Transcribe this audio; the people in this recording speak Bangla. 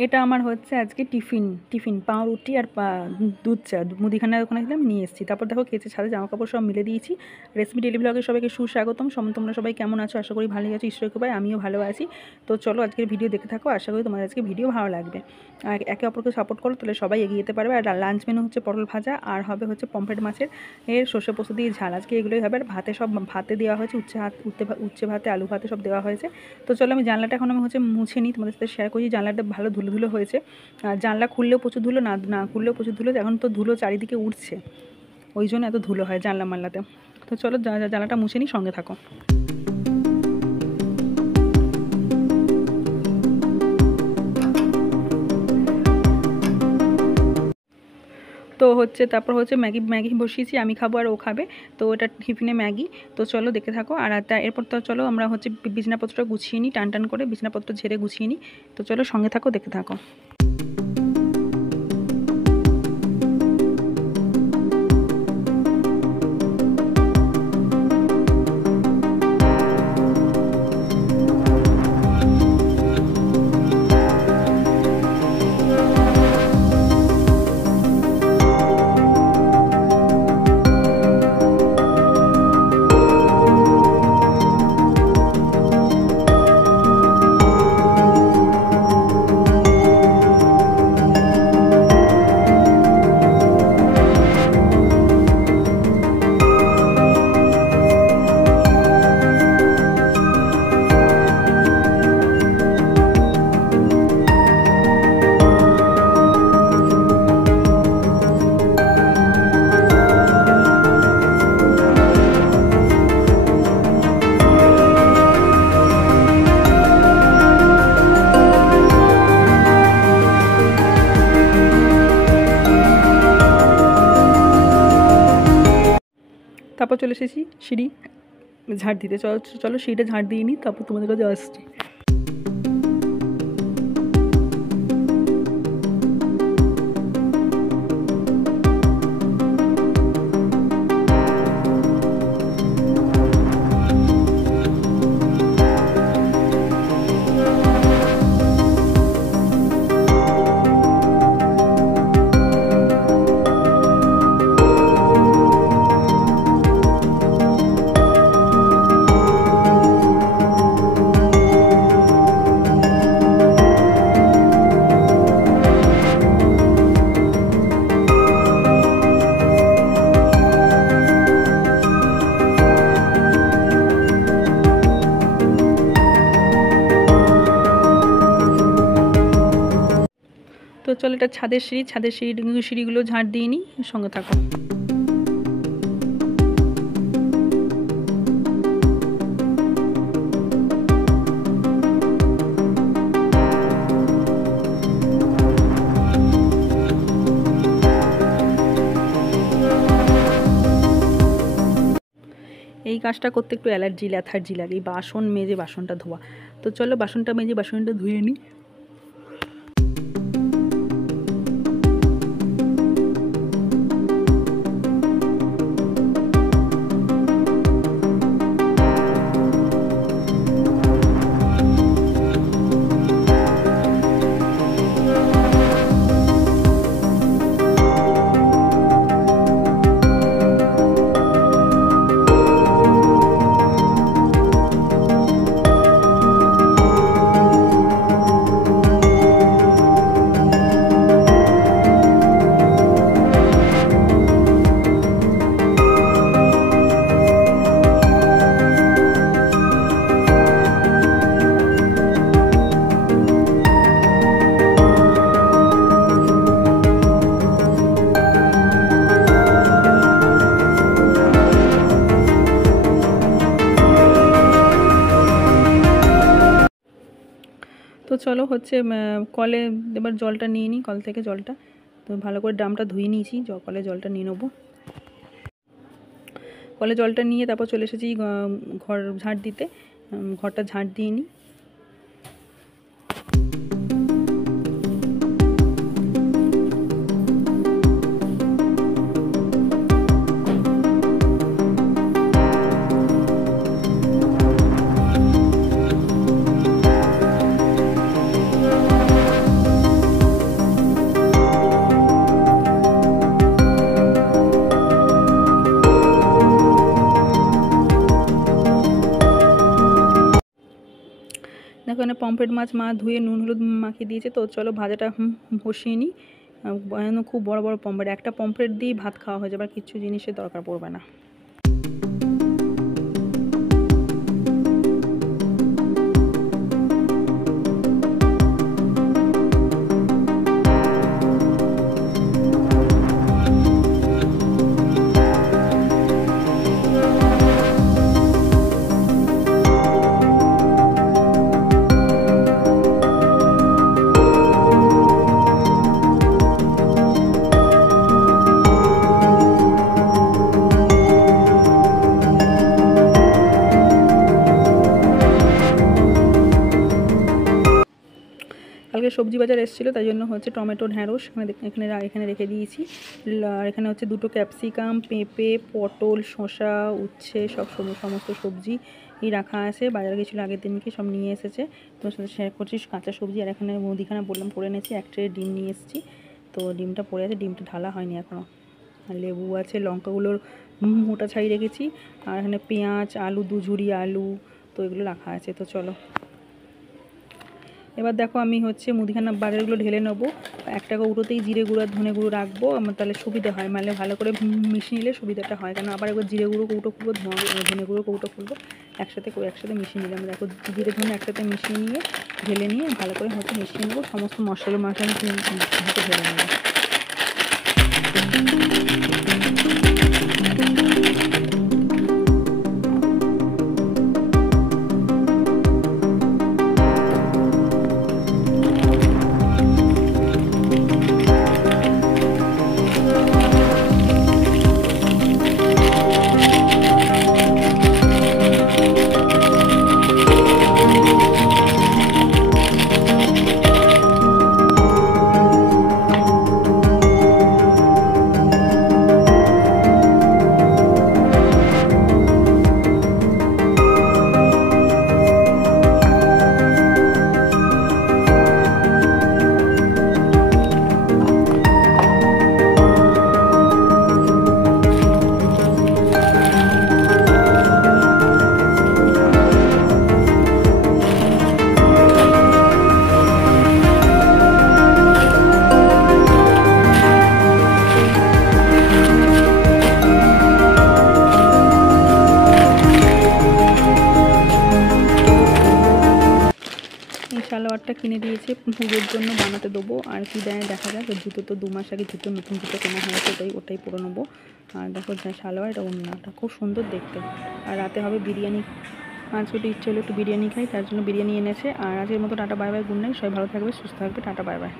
এটা আমার হচ্ছে আজকে টিফিন পাউরুটি আর দুধ চা মুদিখানার ওখানে গেলাম নিয়ে এসেছি। তারপর দেখো কেচে ছাদে জামা কাপড় সব মিলে দিয়েছি। রেসিপি ডেলি ব্লগে সবাইকে সুস্বাগতম। তোমরা সবাই কেমন আছো? আশা করি ভালোই আছো, ঈশ্বরের কৃপায় আমিও ভালো আছি। তো চলো আজকের ভিডিও দেখে থাকো, আশা করি তোমাদের আজকে ভিডিও ভালো লাগবে। আর একে অপরকে সাপোর্ট করো, তাহলে সবাই এগিয়ে যেতে পারবে। আর লাঞ্চ মেনু হচ্ছে পটল ভাজা, আর হবে হচ্ছে পমফ্রেট মাছের সর্ষে পোস্ত দিয়ে ঝাল। আজকে এগুলোই হবে। আর ভাতে দেওয়া হয়েছে উচ্ছে ভাতে, আলু ভাতে সব দেওয়া হয়েছে। তো চলো আমি জানলাটা এখন আমি হচ্ছে মুছে নিই, তোমাদের সাথে শেয়ার করি। জানলাটা ভালো ধুলো হয়েছে, জানলা খুললেও প্রচুর ধুলো, না খুললেও প্রচুর ধুলো। এখন তো ধুলো চারিদিকে উঠছে, ওই জন্য এত ধুলো হয় জানলা মাল্লাতে। তো চলো জানলাটা মুছে নিই, সঙ্গে থাকো। তো হচ্ছে তারপর হচ্ছে ম্যাগি বসিয়েছি, আমি খাবো আর ও খাবে। তো এটা টিফিনে ম্যাগি। তো চলো দেখতে থাকো। আর এরপর তো চলো আমরা হচ্ছে বিছানাপত্রটা গুছিয়ে নিই, টান করে বিছানাপত্র ঝেড়ে গুছিয়ে নিই। তো চলো সঙ্গে থাকো, দেখতে থাকো। তারপর চলে এসেছি সিঁড়ি ঝাড় দিতে। চলো সিঁড়িটা ঝাড় দিয়ে নিই, তারপর তোমাদের কাছে আসছি। তো চলো এটা ছাদের সিঁড়িগুলো ঝাড় দিয়ে নিই, সঙ্গে থাকো। এই কাজটা করতে একটু ল্যাথার্জি লাগে, এই বাসনটা ধোয়া। তো চলো বাসনটা ধুয়ে নিই। তো চলো হচ্ছে কলে এবার জলটা নিয়ে নিই, কল থেকে জলটা। তো ভালো করে ড্রামটা ধুয়ে নিয়েছি, কলে জলটা নিয়ে নেবো। কলে জলটা নিয়ে তারপর চলে এসেছি ঘর ঝাড় দিতে। ঘরটা ঝাড় দিয়ে নিই। এখানে পমফ্রেট মাছ মা ধুয়ে নুন হলুদ মাখিয়ে দিয়েছে। তো চলো ভাজাটা বসিয়ে নিই। খুব বড় বড় পমফ্রেট, একটা পমফ্রেট দিয়ে ভাত খাওয়া হয়ে যাবে, আর কিছু জিনিসের দরকার পড়বে না। কালকে সবজি বাজার এসেছিলো, তাই জন্য হচ্ছে টমেটো, ঢ্যাঁড়স এখানে রেখে দিয়েছি। আর এখানে হচ্ছে 2টো ক্যাপসিকাম, পেঁপে, পটল, শসা, উচ্ছে সমস্ত সবজি রাখা আছে। বাজার গেছিলো আগের দিনকে, সব নিয়ে এসেছে। তোমার সাথে শেয়ার করছি কাঁচা সবজি। আর এখানে মুদিখানা বললাম করে এনেছি, এক ট্রে ডিম নিয়ে এসেছি। তো ডিমটা পড়ে আছে, ডিমটা ঢালা হয়নি এখনও। আর লেবু আছে, লঙ্কাগুলোর মোটা ছাই রেখেছি। আর এখানে পেঁয়াজ, আলু, 2 ঝুড়ি আলু, তো এগুলো রাখা আছে। তো চলো এবার দেখো আমি হচ্ছে মুদিখানা বাজারগুলো ঢেলে নেবো। একটা কৌটোতেই জিরে গুঁড়ো আর ধনে গুঁড়ো রাখবো, আমার তাহলে সুবিধা হয়, মানে ভালো করে মিশিয়ে নিলে সুবিধাটা হয়। কেন আবার একবার জিরে গুঁড়ো কৌটো খুলবো, ধনে গুঁড়ো কৌটো খুলবো, একসাথে মিশিয়ে নিলাম। দেখো জিরে ধনে একসাথে মিশিয়ে নিয়ে ঢেলে নিয়ে ভালো করে হচ্ছে মিশিয়ে নেবো। সমস্ত মশলা হচ্ছে ঢেলে নেবো। সালোয়ারটা কিনে দিয়েছে, পুজোর জন্য বানাতে দেবো। আর কি দেয় দেখা যাক। জুতো তো 2 মাস আগে নতুন জুতো কেনা হয়েছে, ওটাই পরে নেবো। আর দেখো সালোয়ার, এটা ওড়নাটা খুব সুন্দর দেখতে। আর রাতে হবে বিরিয়ানি। আজকে একটু ইচ্ছে হলো একটু বিরিয়ানি খাই, তার জন্য বিরিয়ানি এনেছে। আর আজকের মতো tata bye bye, good night. সবাই ভালো থাকবে, সুস্থ থাকবে, টাটা বাই বাই।